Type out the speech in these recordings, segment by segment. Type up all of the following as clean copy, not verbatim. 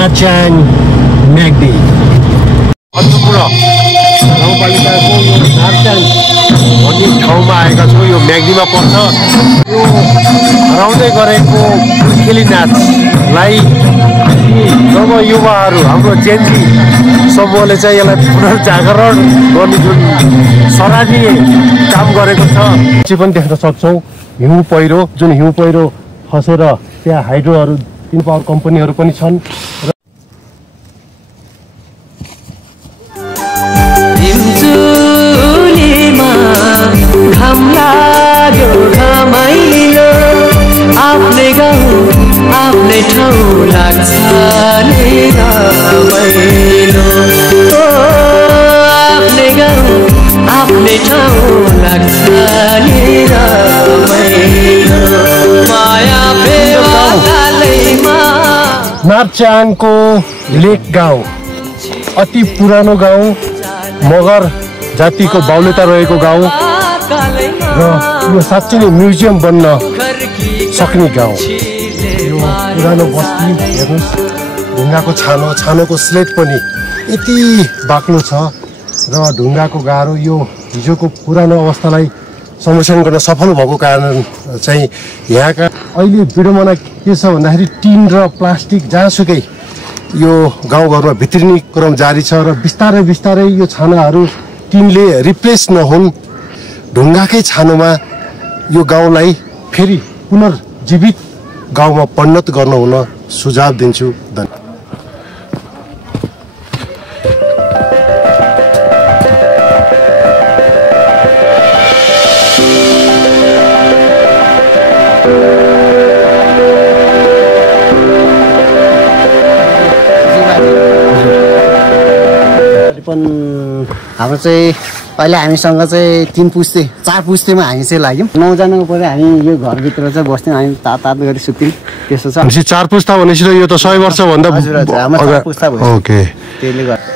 नार्चाङ म्याग्दी अन्तपुरा गाउँपालिकाको यो नार्चाङ भन्ने ठाउँमा आएका छौँ। यो म्याग्दीमा पर्छ। यो हराउँदै गरेको खेली नाचलाई जब युवाहरू हाम्रो जेन्जी समूहले चाहिँ यसलाई पुनर्जागरण गर्ने जुन सराहनीय काम गरेको छ त्यो पनि देख्न सक्छौँ। हिउँ पहिरो जुन हिउँ पहिरो खसेर त्यहाँ हाइड्रोहरू तिन पावर कम्पनीहरू पनि छन्। आफ्नै गाउँ आफ्नै ठाउँ लाग्छ नि रमाइलो आफ्नै गाउँ आफ्नै ठाउँ लाग्छ नि रमाइलो माया बेवालालैमा। नार्चाङको लेक गाउँ अति पुरानो गाउँ, मगर जातिको बाहुल्यता रहेको गाउँ र यो साँच्चै नै म्युजियम बन्न सक्ने गाउँ। यो पुरानो बस्ती हेर्नुहोस्, ढुङ्गाको छानोको स्लेट पनि यति बाक्लो छ र ढुङ्गाको गाह्रो यो हिजोको पुरानो अवस्थालाई संरक्षण गर्न सफल भएको कारण चाहिँ यहाँका अहिले विडम्बना के छ भन्दाखेरि टिन र प्लास्टिक जहाँसुकै यो गाउँघरमा भित्रिने क्रम जारी छ र बिस्तारै बिस्तारै यो छानाहरू टिनले रिप्लेस नहुन्, ढुङ्गाकै छानोमा यो गाउँलाई फेरि पुनर्जीवित गाउँमा परिणत गर्न हुन सुझाव दिन्छु। धन्यवाद। हाम्रो चाहिँ अहिले हामीसँग चाहिँ 4 पुस्तेमा हामी चाहिँ लाग्यौँ। 9 जनाको पऱ्यो। हामी यो घरभित्र चाहिँ बस्थ्यौँ, हामी तात गरी सुत्यौँ। त्यस्तो छ। 4 पुस्ता भनेपछि यो त 100 वर्षभन्दा हाम्रो 4 पुस्ता भयो। ओके, त्यसले गर्दा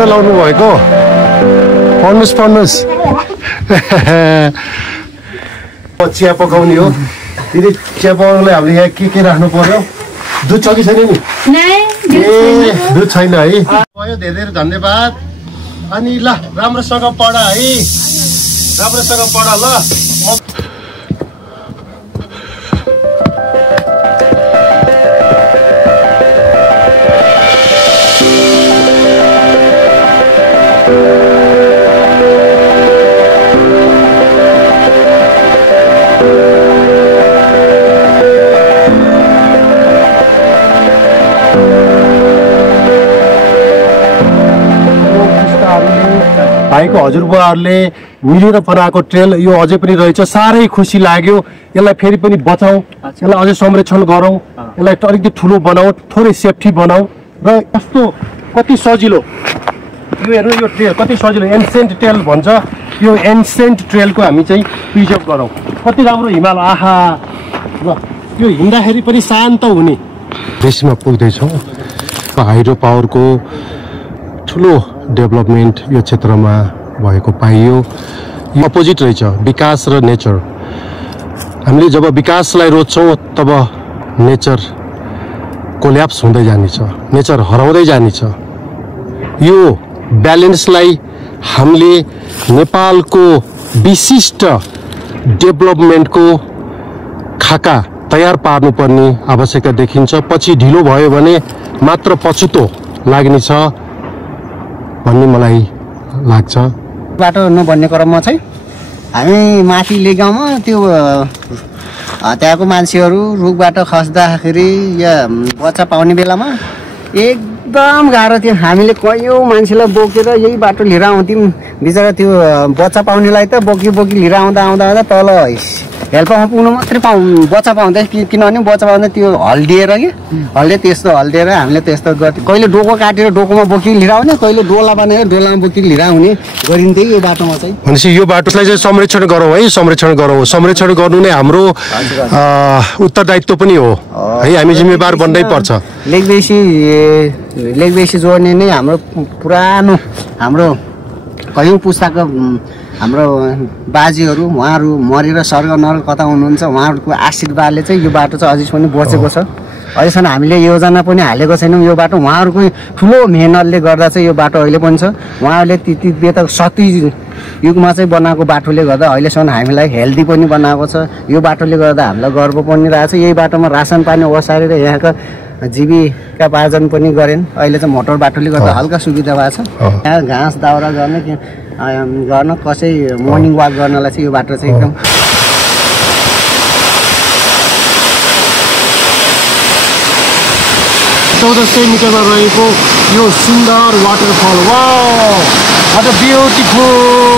लाउनु भएको पढ्नुहोस् चिया पकाउने हो। दिदी चिया पकाउनुलाई हामीले यहाँ के राख्नु पर्यो? दुध छ कि छैन नि? ए दुध छैन है। भयो, धेरै धेरै धन्यवाद। अनि ल राम्रोसँग पढ है, राम्रोसँग पढ ल। भाइको हजुरबुवाहरूले मिलेर बनाएको ट्रेल यो अझै पनि रहेछ। साह्रै खुसी लाग्यो। यसलाई फेरि पनि बचाउँ, यसलाई अझै संरक्षण गरौँ, यसलाई अलिकति ठुलो बनाऊ, थोरै सेफ्टी बनाऊ र यस्तो कति सजिलो यो हेर्नु, यो ट्रेल कति सजिलो एन्सेन्ट ट्रेल भन्छ। यो एन्सेन्ट ट्रेलको हामी चाहिँ प्रिजर्भ गरौँ। कति राम्रो हिमाल, आहा। र यो हिँड्दाखेरि पनि शान्त हुने देशमा पुग्दैछौँ। हाइड्रो पावरको ठुलो डेभलपमेन्ट यो क्षेत्रमा भएको पाइयो। यो अपोजिट रहेछ, विकास र नेचर। हामीले जब विकासलाई रोज्छौँ तब नेचर कोल्याप्स हुँदै जानेछ, नेचर हराउँदै जानेछ। यो ब्यालेन्सलाई हामीले नेपालको विशिष्ट डेभलपमेन्टको खाका तयार पार्नुपर्ने आवश्यकता देखिन्छ। पछि ढिलो भयो भने मात्र पछुतो लाग्नेछ भन्ने मलाई लाग्छ। बाटो नबन्ने क्रममा चाहिँ हामी माथि लेगाउँमा त्यो त्यहाँको मान्छेहरू रुखबाट खस्दाखेरि या बच्चा पाउने बेलामा एकदम गाह्रो थियो। हामीले कयौँ मान्छेलाई बोकेर यही बाटो लिएर आउँथ्यौँ। बिचरा त्यो बच्चा पाउनेलाई त बोकी लिएर आउँदा तल हेल्परमा पुग्नु मात्रै बच्चा पाउँदै किनभने बच्चा पाउँदा त्यो हल्डिएर कि त्यस्तो हल्डिएर हामीले त्यस्तो गर्थ्यौँ कहिले डोको काटेर डोकोमा बोकी लिएर आउने कहिले डोला बनाएर डोलामा बोकी लिएर आउने गरिन्थ्यो यो बाटोमा चाहिँ भनेपछि यो बाटोलाई चाहिँ संरक्षण गरौँ है संरक्षण गर्नु नै हाम्रो उत्तरदायित्व पनि हो है हामी जिम्मेवार बन्नै पर्छ लेकबेसी जोड्ने नै हाम्रो पुरानो हाम्रो कयौँ पुस्ताको हाम्रो बाजेहरू उहाँहरू मरेर स्वर्ग नरक कता हुनुहुन्छ उहाँहरूको आशीर्वादले चाहिँ यो बाटो चाहिँ अझै पनि बचेको छ अहिलेसम्म हामीले योजना पनि हालेको छैनौँ यो बाटो उहाँहरूको ठुलो मेहनतले गर्दा चाहिँ यो बाटो अहिले पनि छ उहाँहरूले ती बेता सती युगमा चाहिँ बनाएको बाटोले गर्दा अहिलेसम्म हामीलाई हेल्दी पनि बनाएको छ यो बाटोले गर्दा हामीलाई गर्व पनि रहेछ यही बाटोमा रासन पानी ओसारेर यहाँका जीविका पार्जन पनि गरेन् अहिले चाहिँ मोटर बाटोले गर्दा हल्का सुविधा भएको छ यहाँ घाँस दाउरा गर्न कसै मर्निङ वाक गर्नलाई चाहिँ यो बाटो चाहिँ एकदम 1400 मिटरमा रहेको यो सुन्दर waterfall wow what a beautiful